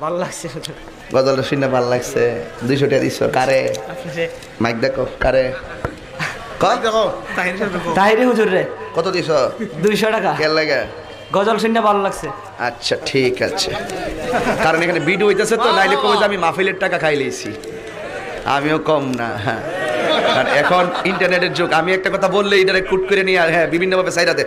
ভালো লাগছে গজলটা শুনে ভালো লাগছে। দুইশো টাকা দিচ্ছ কারে? মাইক দেখো কারে? কত তাহিরে হুজুর রে। কত দিছ? দুইশো টাকা। কেন লাগে? গজল শুনে ভালো লাগছে। আচ্ছা ঠিক আছে। কারণ এখানে ভিডিও হইতেছে তো নাইলে কবে আমি মাহফিলের টাকা খাই লেছি আমিও কম না হ্যাঁ। এখন ইন্টারনেটের যুগ আমি একটা কথা বললে এটা কুট করে নিয়ে আর হ্যাঁ বিভিন্নভাবে সাইডাতে